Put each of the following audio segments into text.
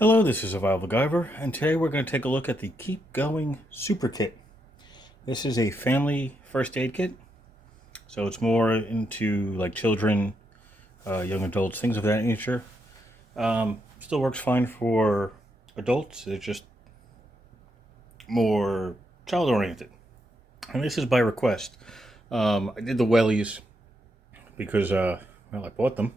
Hello, this is Survival-gyver, and today we're going to take a look at the Keep Going Super Kit. This is a family first aid kit, so it's more into like children, young adults, things of that nature. Still works fine for adults, it's just more child-oriented. And this is by request. I did the wellies because, well, I bought them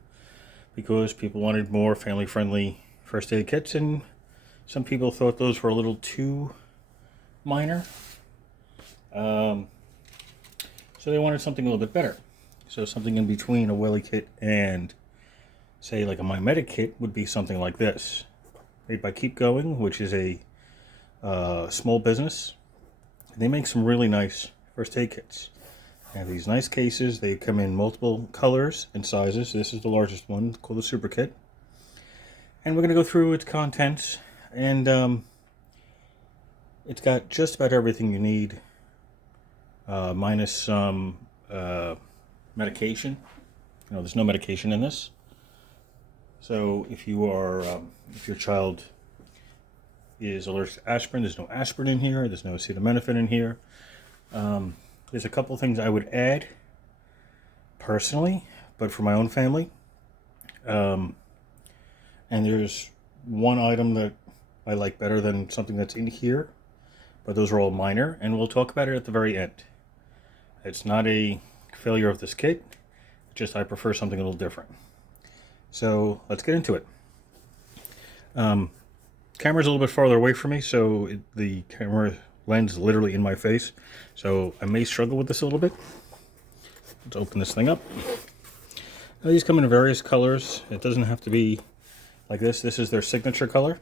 because people wanted more family-friendly first aid kits, and some people thought those were a little too minor. So they wanted something a little bit better. So something in between a welly kit and, say, like a My Medic kit would be something like this. Made by Keep Going, which is a small business. They make some really nice first aid kits. They have these nice cases. They come in multiple colors and sizes. This is the largest one, called the Super Kit. And we're going to go through its contents, and it's got just about everything you need, minus some medication. There's no medication in this. So if you are, if your child is allergic to aspirin, there's no aspirin in here. There's no acetaminophen in here. There's a couple things I would add personally, but for my own family. And there's one item that I like better than something that's in here, but those are all minor, and we'll talk about it at the very end. It's not a failure of this kit, just I prefer something a little different. So let's get into it. Camera's a little bit farther away from me, so the camera lens is literally in my face, so I may struggle with this a little bit. Let's open this thing up. Now, these come in various colors. It doesn't have to be like this. This is their signature color.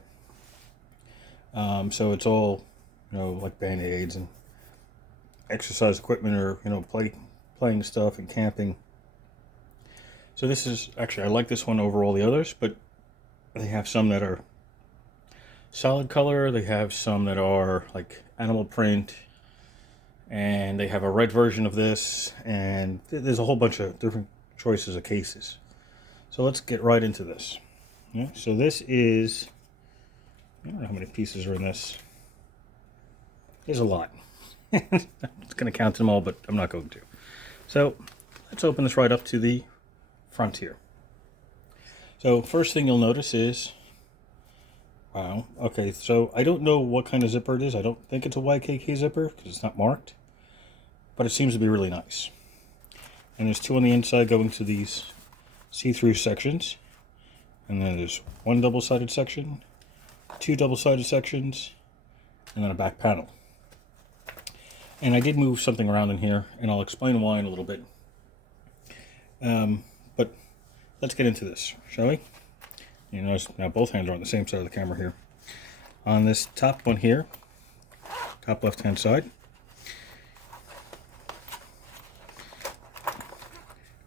So it's all, like Band-Aids and exercise equipment, or, playing stuff and camping. So this is, actually, I like this one over all the others, but they have some that are solid color. They have some that are like animal print, and they have a red version of this, and there's a whole bunch of different choices of cases. So let's get right into this. Yeah, so this is, I don't know how many pieces are in this. There's a lot. It's going to count them all, but I'm not going to. So let's open this right up to the front here. So first thing you'll notice is, wow, okay, so I don't know what kind of zipper it is. I don't think it's a YKK zipper because it's not marked, but it seems to be really nice. And there's two on the inside going to these see-through sections. And then there's one double-sided section, two double-sided sections, and then a back panel. And I did move something around in here, and I'll explain why in a little bit. But let's get into this, shall we? You notice now both hands are on the same side of the camera here. On this top one here, top left-hand side,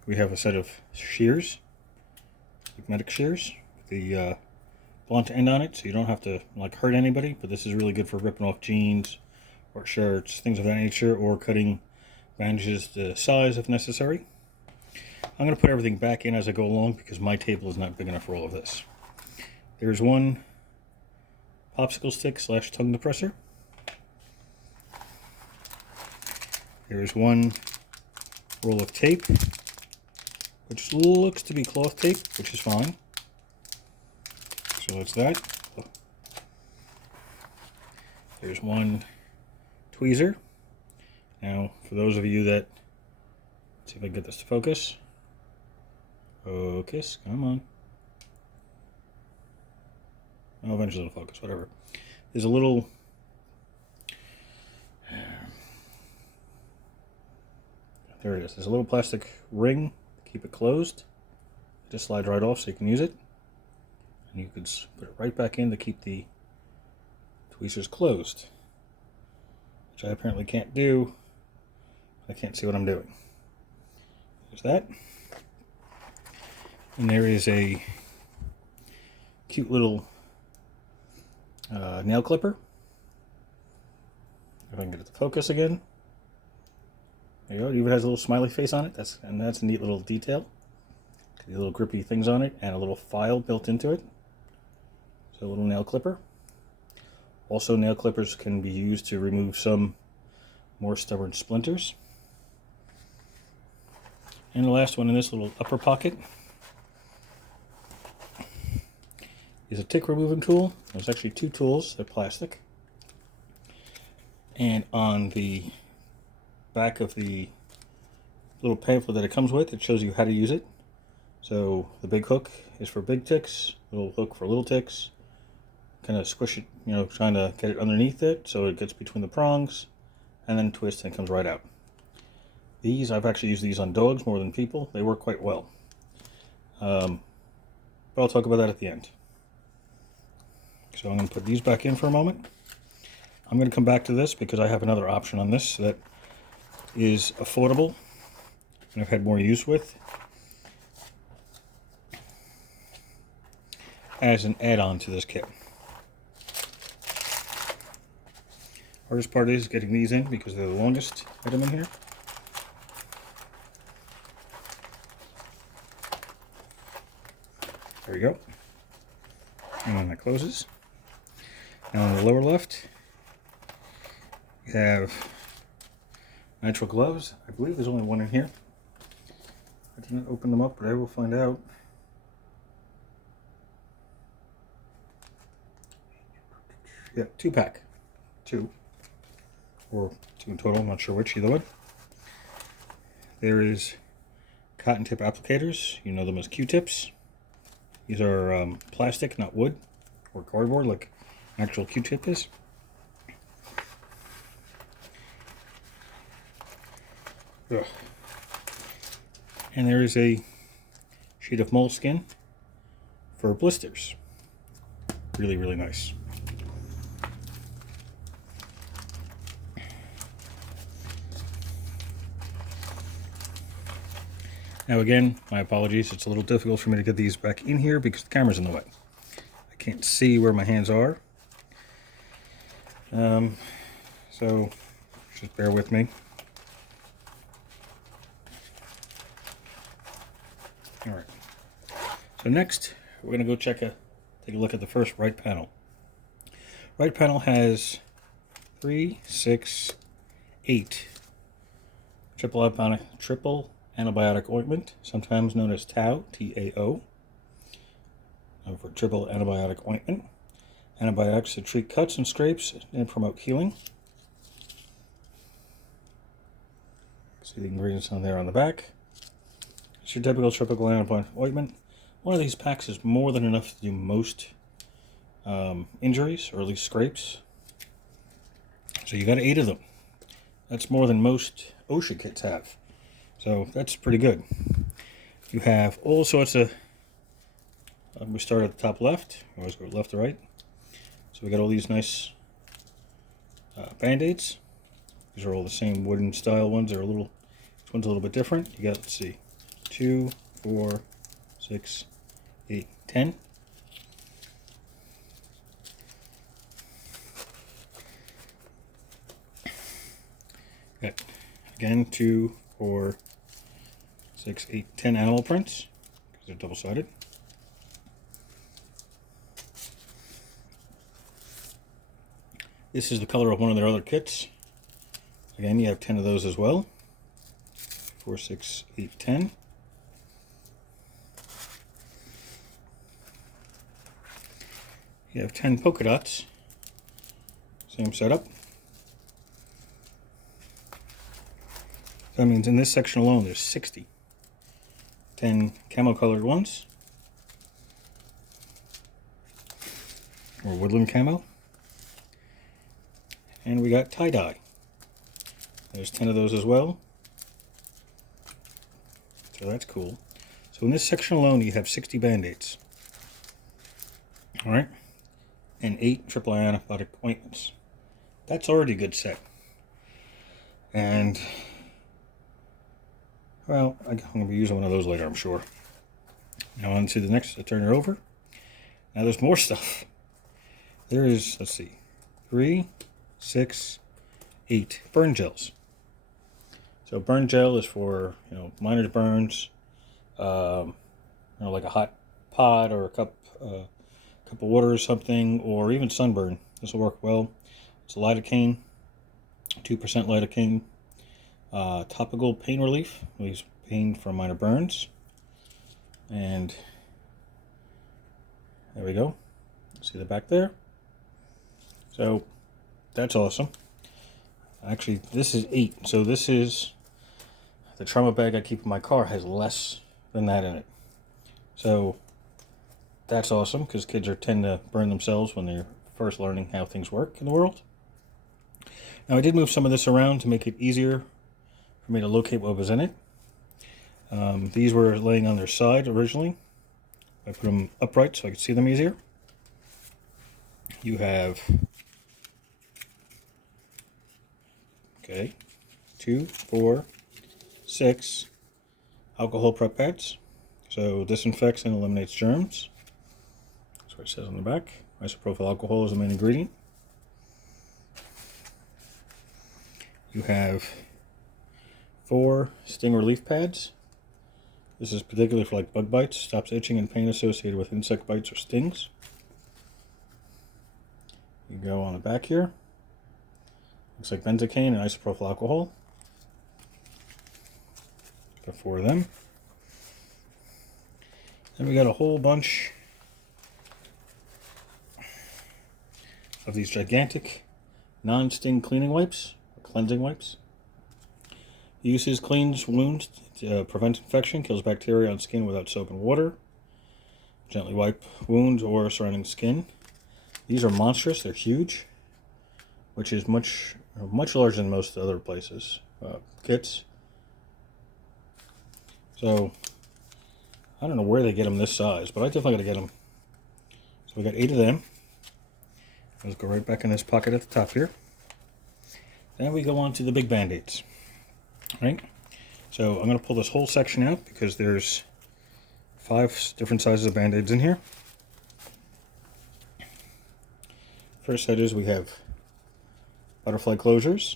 we have a set of shears. Medic shears with the blunt end on it, so you don't have to hurt anybody, but this is really good for ripping off jeans or shirts, things of that nature, or cutting bandages to size if necessary. I'm going to put everything back in as I go along because my table is not big enough for all of this. There's one popsicle stick / tongue depressor. There's one roll of tape, which looks to be cloth tape, which is fine. So that's that. There's one tweezer. Now, for those of you that, let's see if I can get this to focus. Focus, come on. Oh, eventually it'll focus, whatever. There's a little, there it is. There's a little plastic ring. Keep it closed. It just slides right off so you can use it. And you could put it right back in to keep the tweezers closed, which I apparently can't do. I can't see what I'm doing. There's that. And there is a cute little nail clipper. If I can get it to focus again. There you go. It even has a little smiley face on it. That's a neat little detail. The little grippy things on it, and a little file built into it. So a little nail clipper. Also, nail clippers can be used to remove some more stubborn splinters. And the last one in this little upper pocket is a tick removing tool. There's actually two tools. They're plastic. And on the back of the little pamphlet that it comes with, it shows you how to use it. So the big hook is for big ticks, little hook for little ticks. Kind of squish it, trying to get it underneath it so it gets between the prongs, and then twist and it comes right out. These, I've actually used these on dogs more than people. They work quite well. But I'll talk about that at the end. So I'm going to put these back in for a moment. I'm going to come back to this because I have another option on this that is affordable and I've had more use with as an add-on to this kit. Hardest part is getting these in because they're the longest item in here. There we go. And then that closes. Now on the lower left, we have nitrile gloves. I believe there's only one in here. I didn't open them up, but I will find out. Yeah, 2-pack. 2. Or 2 in total, I'm not sure which, either one. There is cotton tip applicators. You know them as Q-tips. These are plastic, not wood or cardboard like an actual Q-tip is. Ugh. And there is a sheet of moleskin for blisters. Really, really nice. Now again, my apologies, it's a little difficult for me to get these back in here because the camera's in the way. I can't see where my hands are. So just bear with me. Alright, so next we're going to go take a look at the first right panel. Right panel has 3, 6, 8 triple antibiotic ointment, sometimes known as TAO, T-A-O, for triple antibiotic ointment. Antibiotics to treat cuts and scrapes and promote healing. See the ingredients on there on the back. It's your typical triple antibiotic ointment. One of these packs is more than enough to do most injuries, or at least scrapes. So you got 8 of them. That's more than most OSHA kits have. So that's pretty good. You have all sorts of, we start at the top left, we always go left to right. So we got all these nice Band-Aids. These are all the same wooden style ones. They're this one's a little bit different. You got, let's see, 2, 4, 6, 8, 10. Got, again, 2, 4, 6, 8, 10 animal prints, because they're double-sided. This is the color of one of their other kits. Again, you have 10 of those as well. 4, 6, 8, 10. You have 10 polka dots. Same setup. That means in this section alone there's 60. 10 camo colored ones, or woodland camo. And we got tie-dye. There's 10 of those as well. So that's cool. So in this section alone you have 60 Band-Aids. Alright? And 8 triple antibiotic ointments. That's already a good set. And well, I'm going to be using one of those later, I'm sure. Now on to the next, I turn it over. Now there's more stuff. There is, let's see, 3, 6, 8 burn gels. So burn gel is for, minor burns, like a hot pot or a cup cup of water or something, or even sunburn, this will work well. It's lidocaine, 2% lidocaine. Topical pain relief, relieves pain from minor burns. And there we go. See the back there? So that's awesome. Actually, this is 8. So this is the trauma bag I keep in my car has less than that in it. So that's awesome because kids tend to burn themselves when they're first learning how things work in the world. Now I did move some of this around to make it easier for me to locate what was in it. These were laying on their side originally. I put them upright so I could see them easier. You have 2, 4, 6 alcohol prep pads. So disinfects and eliminates germs. That's what it says on the back. Isopropyl alcohol is the main ingredient. You have 4 sting relief pads. This is particularly for like bug bites, stops itching and pain associated with insect bites or stings. You go on the back here. Looks like benzocaine and isopropyl alcohol. Got 4 of them. Then we got a whole bunch of these gigantic non-sting cleaning wipes, or cleansing wipes. Uses cleans wounds to prevent infection, kills bacteria on skin without soap and water. Gently wipe wounds or surrounding skin. These are monstrous, they're huge, which is much larger than most other places, kits. So, I don't know where they get them this size, but I definitely got to get them. So we got 8 of them. Let's go right back in this pocket at the top here. Then we go on to the big Band-Aids. Right? So I'm going to pull this whole section out because there's 5 different sizes of Band-Aids in here. First set is we have butterfly closures.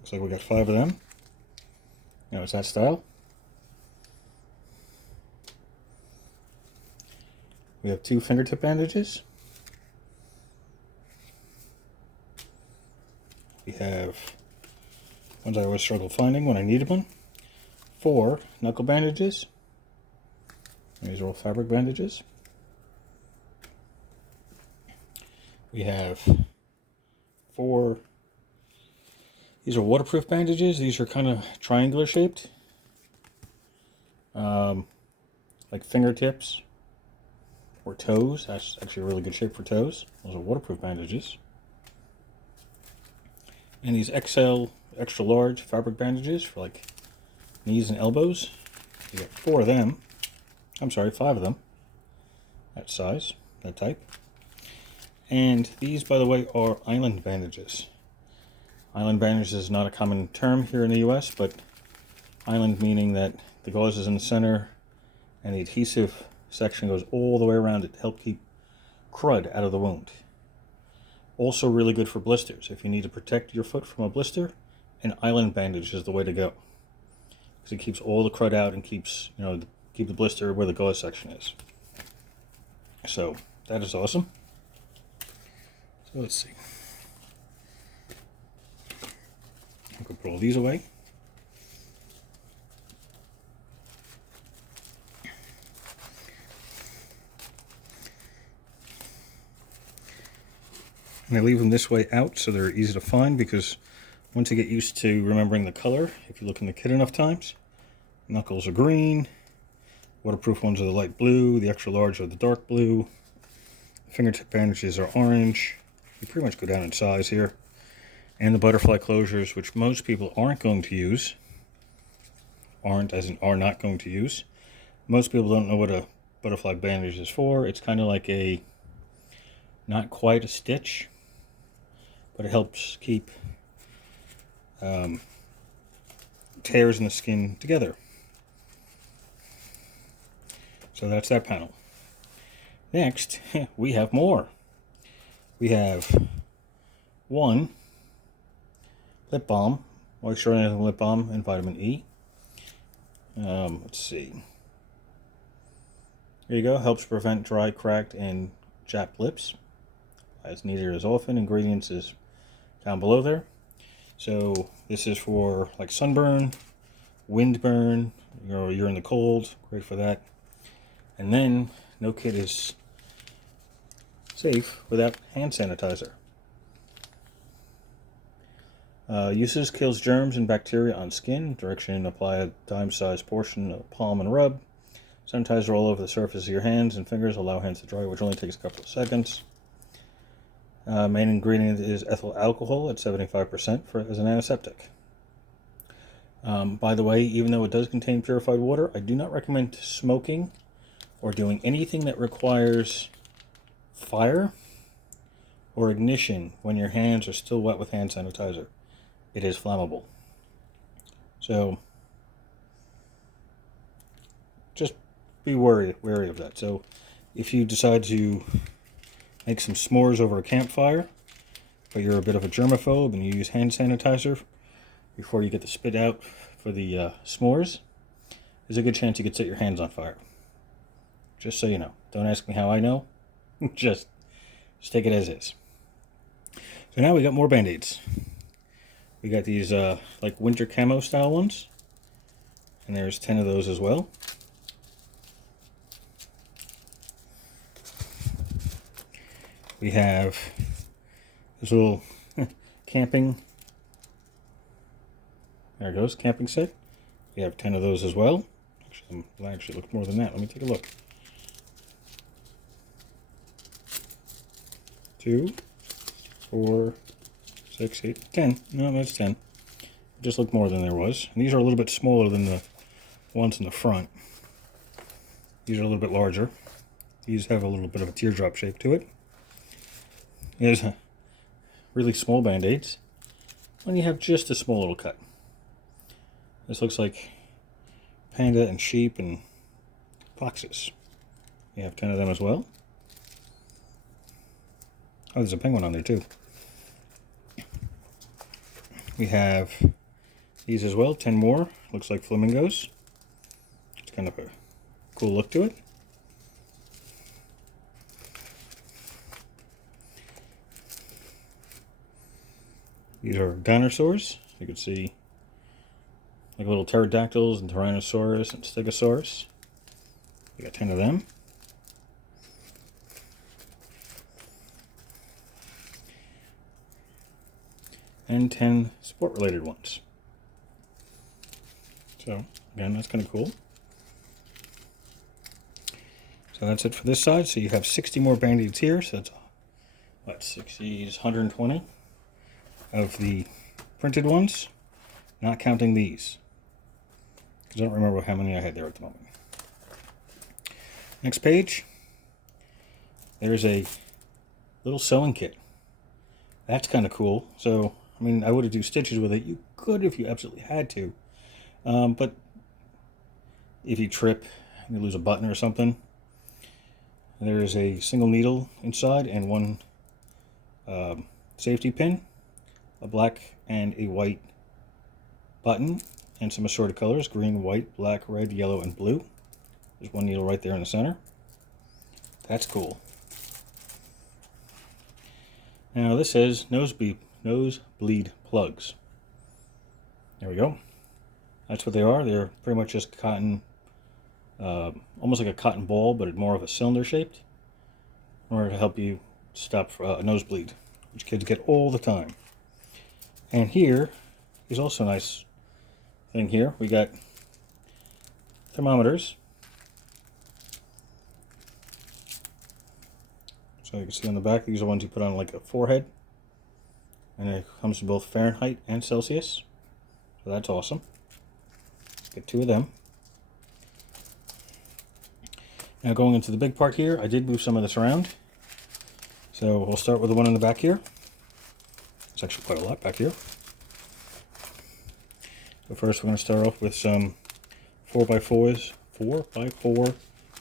Looks like we got 5 of them. Now it's that style. We have 2 fingertip bandages. We have ones I always struggle finding when I needed one. 4 knuckle bandages. These are all fabric bandages. We have 4. These are waterproof bandages. These are kind of triangular shaped, like fingertips or toes. That's actually a really good shape for toes. Those are waterproof bandages. And these XL, extra large fabric bandages for like knees and elbows. You got 4 of them. I'm sorry, 5 of them. That size, that type. And these, by the way, are island bandages. Island bandages is not a common term here in the US, but island meaning that the gauze is in the center and the adhesive section goes all the way around it to help keep crud out of the wound. Also really good for blisters. If you need to protect your foot from a blister, an island bandage is the way to go. Because it keeps all the crud out and keeps, keep the blister where the gauze section is. So that is awesome. So let's see. I can put all these away. And I leave them this way out so they're easy to find, because once you get used to remembering the color, if you look in the kit enough times, knuckles are green, waterproof ones are the light blue, the extra large are the dark blue, fingertip bandages are orange. You pretty much go down in size here. And the butterfly closures, which most people aren't going to use, aren't as in are not going to use. Most people don't know what a butterfly bandage is for. It's kind of like a, not quite a stitch, but it helps keep tears in the skin together. So that's that panel. Next, we have more. We have 1 lip balm, moisturizing lip balm, and vitamin E. Let's see. Here you go. Helps prevent dry, cracked, and chapped lips. As needed as often. Ingredients is down below there. So this is for like sunburn, windburn, you're in the cold, great for that. And then no kit is safe without hand sanitizer. Uses: kills germs and bacteria on skin. Direction: apply a dime-sized portion of palm and rub. Sanitizer all over the surface of your hands and fingers. Allow hands to dry, which only takes a couple of seconds. Main ingredient is ethyl alcohol at 75% as an antiseptic. By the way, even though it does contain purified water, I do not recommend smoking or doing anything that requires fire or ignition when your hands are still wet with hand sanitizer. It is flammable. So just be wary of that. So if you decide to make some s'mores over a campfire, but you're a bit of a germaphobe and you use hand sanitizer before you get the spit out for the s'mores, there's a good chance you could set your hands on fire. Just so you know. Don't ask me how I know. just take it as is. So now we got more Band-Aids. We got these like winter camo style ones. And there's 10 of those as well. We have this little camping, there it goes, camping set. We have 10 of those as well. Actually look more than that. Let me take a look. 2, 4, 6, 8, 10. No, that's 10. It just looked more than there was. And these are a little bit smaller than the ones in the front. These are a little bit larger. These have a little bit of a teardrop shape to it. Here's a really small Band-Aids when you have just a small little cut. This looks like panda and sheep and foxes. You have 10 of them as well. Oh, there's a penguin on there too. We have these as well, 10 more. Looks like flamingos. It's kind of a cool look to it. These are dinosaurs. You can see like little pterodactyls and tyrannosaurus and stegosaurus. We got 10 of them. And 10 sport-related ones. So, again, that's kind of cool. So that's it for this side. So you have 60 more Band-Aids here. So that's, what, 60 is 120 of the printed ones, not counting these. Because I don't remember how many I had there at the moment. Next page. There's a little sewing kit. That's kind of cool. So, I mean, I would do stitches with it. You could if you absolutely had to. But if you trip, you lose a button or something. There is a single needle inside and one safety pin, a black and a white button, and some assorted colors: green, white, black, red, yellow, and blue. There's one needle right there in the center. That's cool. Now this says nosebleed plugs. There we go. That's what they are. They're pretty much just cotton, almost like a cotton ball, but more of a cylinder shaped, in order to help you stop a nosebleed, which kids get all the time. And here is also a nice thing here. We got thermometers. So you can see on the back, these are ones you put on like a forehead. And it comes in both Fahrenheit and Celsius. So that's awesome. Get 2 of them. Now going into the big part here, I did move some of this around. So we'll start with the one in the back here. It's actually quite a lot back here. So first we're going to start off with some 4x4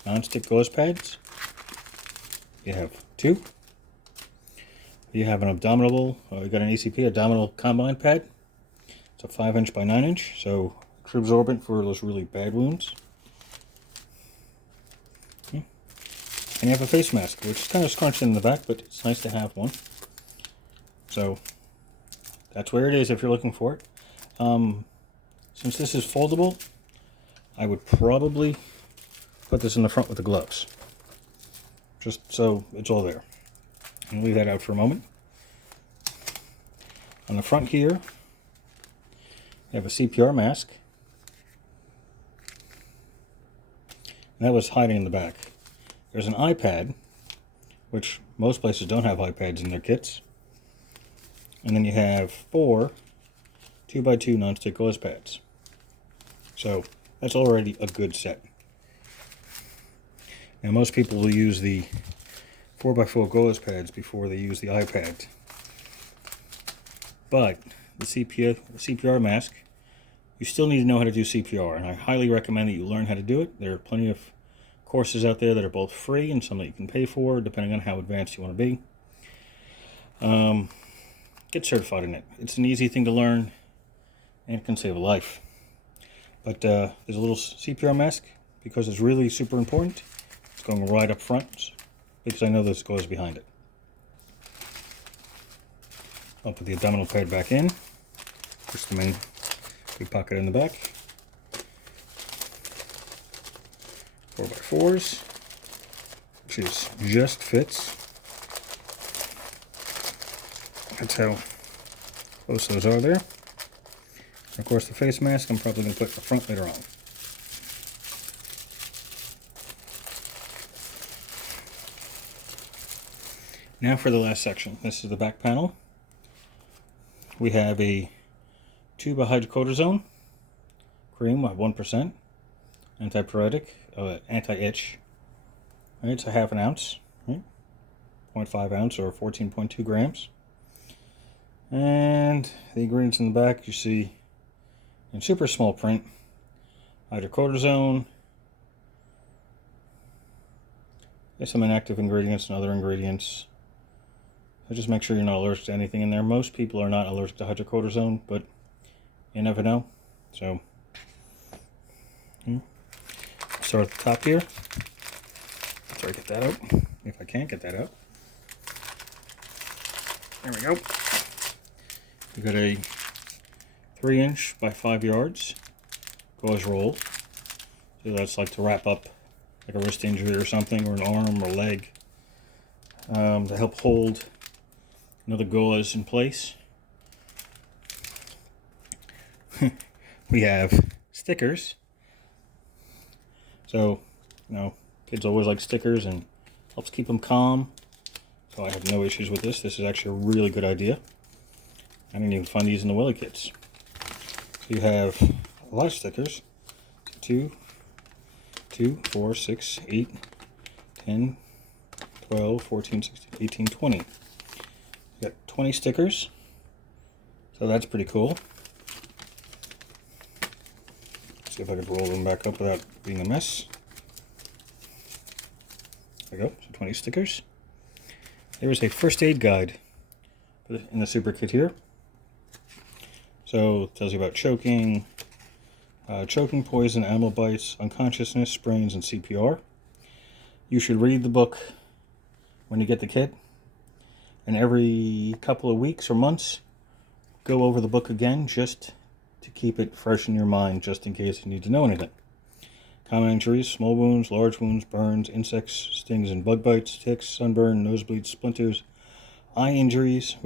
non-stick gauze pads. You have 2. You have an abdominal, you got an ACP, abdominal combine pad. It's a 5" by 9", so true absorbent for those really bad wounds. And you have a face mask, which is kind of scrunched in the back, but it's nice to have one. So that's where it is if you're looking for it. Since this is foldable, I would probably put this in the front with the gloves, just so it's all there. And leave that out for a moment. On the front here, you have a CPR mask. And that was hiding in the back. There's an iPad, which most places don't have iPads in their kits. And then you have 4 2x2 non-stick gauze pads. So that's already a good set. Now most people will use the 4x4 gauze pads before they use the iPad. But the CPR mask, you still need to know how to do CPR, and I highly recommend that you learn how to do it. There are plenty of courses out there that are both free and some that you can pay for, depending on how advanced you want to be. Get certified in it. It's an easy thing to learn, and it can save a life. But there's a little CPR mask, because it's really super important. It's going right up front, because I know this goes behind it. I'll put the abdominal pad back in. Just the main big pocket in the back. 4x4s, which just fits. That's how close those are there. And of course, the face mask I'm probably going to put in the front later on. Now for the last section. This is the back panel. We have a tube of hydrocortisone cream of 1%, antipyretic, anti-itch. Right, it's a half an ounce, right? 0.5 ounce or 14.2 grams. And the ingredients in the back you see in super small print: hydrocortisone, there's some inactive ingredients and other ingredients. So just make sure you're not allergic to anything in there. Most people are not allergic to hydrocortisone, but you never know. So, start at the top here. Sorry, get that out. If I can't get that out. There we go. We got a 3" by 5 yards gauze roll. So that's like to wrap up like a wrist injury or something, or an arm or leg, to help hold another gauze in place. We have stickers. So, kids always like stickers and helps keep them calm. So I have no issues with this. This is actually a really good idea. I didn't even find these in the Willy kits. So you have a lot of stickers. 2, 4, 6, 8, 10, 12, 14, 16, 18, 20. You got 20 stickers. So that's pretty cool. See if I can roll them back up without being a mess. There we go. So 20 stickers. There is a first aid guide in the super kit here. So it tells you about choking, poison, animal bites, unconsciousness, sprains, and CPR. You should read the book when you get the kit, and every couple of weeks or months, go over the book again just to keep it fresh in your mind, just in case you need to know anything. Common injuries: small wounds, large wounds, burns, insects, stings and bug bites, ticks, sunburn, nosebleeds, splinters, eye injuries,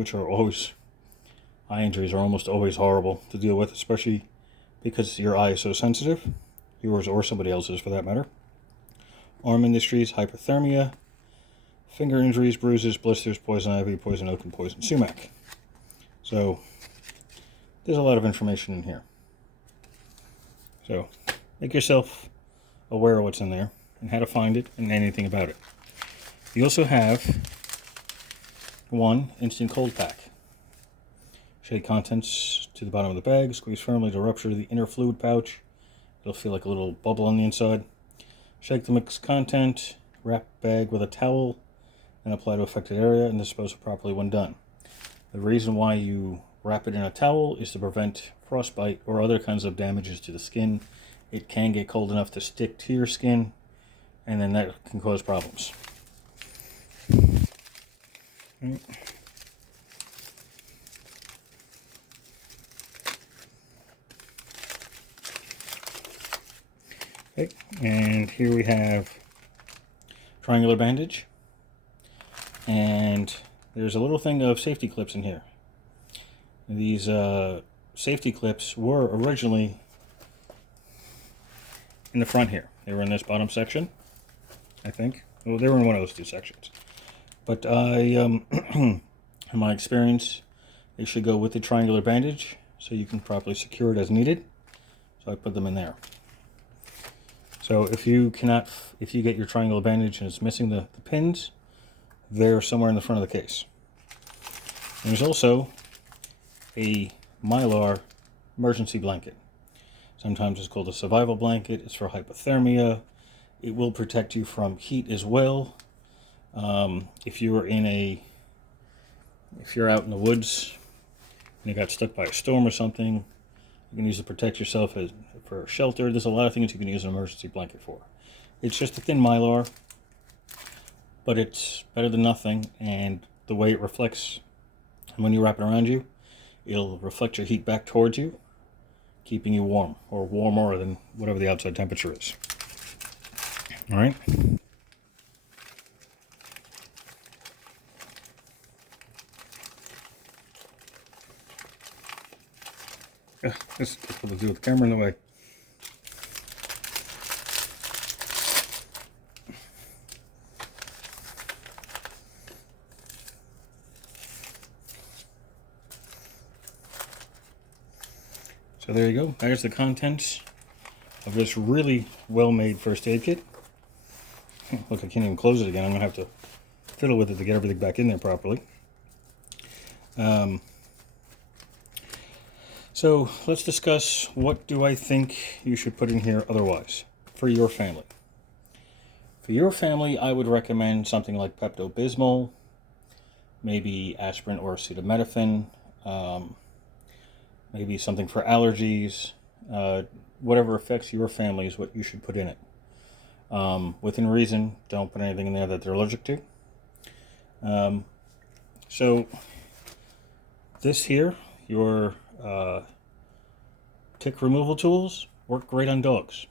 eye injuries are almost always horrible to deal with, especially because your eye is so sensitive, yours or somebody else's for that matter. Arm injuries, hypothermia, finger injuries, bruises, blisters, poison ivy, poison oak, and poison sumac. So there's a lot of information in here. So make yourself aware of what's in there and how to find it and anything about it. You also have one instant cold pack. Shake contents to the bottom of the bag, squeeze firmly to rupture the inner fluid pouch. It'll feel like a little bubble on the inside. Shake the mixed content, wrap bag with a towel, and apply to affected area, and dispose of properly when done. The reason why you wrap it in a towel is to prevent frostbite or other kinds of damages to the skin. It can get cold enough to stick to your skin, and then that can cause problems. Right. Okay, and here we have triangular bandage, and there's a little thing of safety clips in here. These safety clips were originally in the front here. They were in this bottom section, I think. Well, they were in one of those two sections. But in my experience, they should go with the triangular bandage so you can properly secure it as needed. So I put them in there. So if you get your triangular bandage and it's missing the pins, they're somewhere in the front of the case. And there's also a Mylar emergency blanket. Sometimes it's called a survival blanket. It's for hypothermia. It will protect you from heat as well. If you're out in the woods and you got stuck by a storm or something, you can use it to protect yourself for shelter. There's a lot of things you can use an emergency blanket for. It's just a thin Mylar, but it's better than nothing. And the way it reflects, when you wrap it around you, it'll reflect your heat back towards you, keeping you warm, or warmer than whatever the outside temperature is. All right. This has to do with the camera in the way. So there you go. There's the contents of this really well-made first aid kit. Look, I can't even close it again. I'm going to have to fiddle with it to get everything back in there properly. So let's discuss, what do I think you should put in here otherwise for your family. For your family, I would recommend something like Pepto-Bismol, maybe aspirin or acetaminophen, maybe something for allergies. Whatever affects your family is what you should put in it. Within reason, don't put anything in there that they're allergic to. So this here, your tick removal tools, work great on dogs.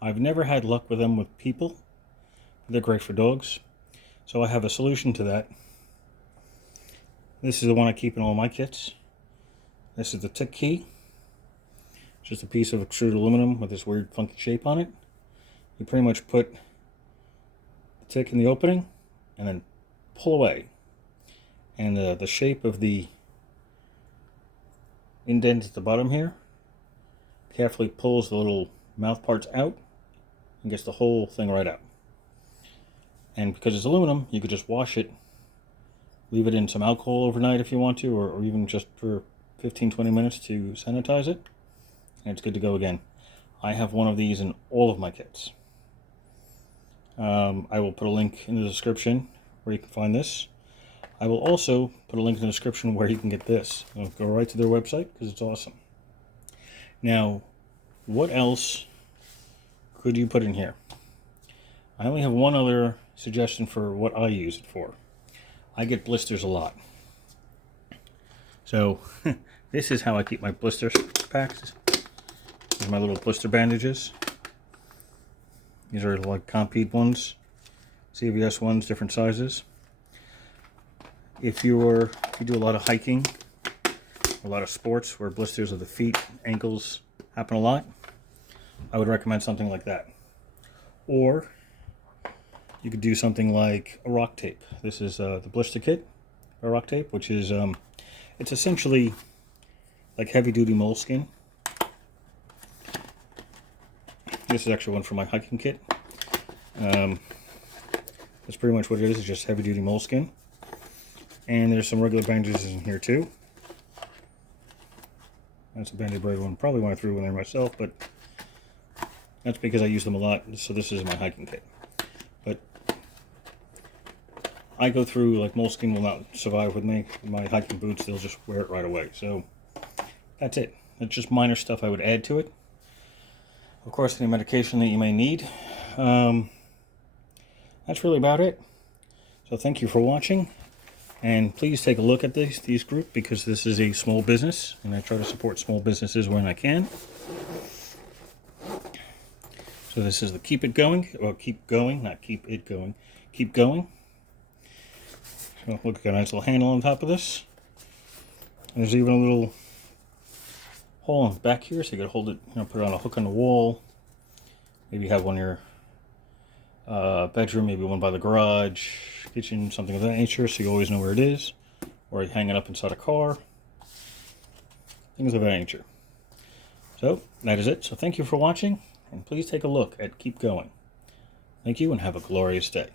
I've never had luck with them with people, but they're great for dogs. So I have a solution to that. This is the one I keep in all my kits. This is the tick key. It's just a piece of extruded aluminum with this weird funky shape on it. You pretty much put the tick in the opening and then pull away. And the shape of the indent at the bottom here carefully pulls the little mouth parts out and gets the whole thing right out. And because it's aluminum, you could just wash it, leave it in some alcohol overnight if you want to, or even just for 15-20 minutes to sanitize it, and it's good to go again. I have one of these in all of my kits. I will put a link in the description where you can find this. I will also put a link in the description where you can get this. I'll go right to their website because it's awesome. Now, what else could you put in here? I only have one other suggestion for what I use it for. I get blisters a lot. So, this is how I keep my blisters packed. These are my little blister bandages. These are like Compeed ones, CVS ones, different sizes. If you do a lot of hiking, a lot of sports where blisters of the feet, ankles happen a lot, I would recommend something like that. Or you could do something like a rock tape. This is the blister kit, a rock tape, which is it's essentially like heavy-duty moleskin. This is actually one for my hiking kit. That's pretty much what it is. It's just heavy-duty moleskin. And there's some regular bandages in here too. That's a Band-Aid braid one. Probably one I threw in there myself, but that's because I use them a lot. So this is my hiking kit. But I go through, like, moleskin will not survive with me. My hiking boots, they'll just wear it right away. So that's it. That's just minor stuff I would add to it. Of course, any medication that you may need. That's really about it. So thank you for watching. And please take a look at these group, because this is a small business, and I try to support small businesses when I can. So this is the keep it going, or keep going, not keep it going, keep going. So look, got a nice little handle on top of this. And there's even a little hole in the back here, so you gotta hold it, put it on a hook on the wall. Maybe have one in your bedroom, maybe one by the garage, kitchen, something of that nature, so you always know where it is. Or you hang it up inside a car. Things of that nature. So that is it. So thank you for watching, and please take a look at Keep Going. Thank you, and have a glorious day.